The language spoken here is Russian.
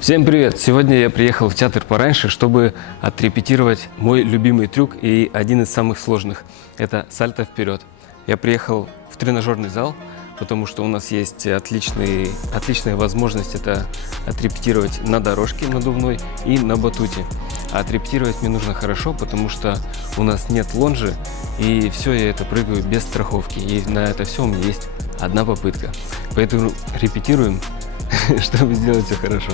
Всем привет! Сегодня я приехал в театр пораньше, чтобы отрепетировать мой любимый трюк и один из самых сложных. Это сальто вперед. Я приехал в тренажерный зал, потому что у нас есть отличная возможность это отрепетировать на дорожке надувной и на батуте. А отрепетировать мне нужно хорошо, потому что у нас нет лонжи, и все я это прыгаю без страховки. И на это все у меня есть одна попытка. Поэтому репетируем, чтобы сделать все хорошо.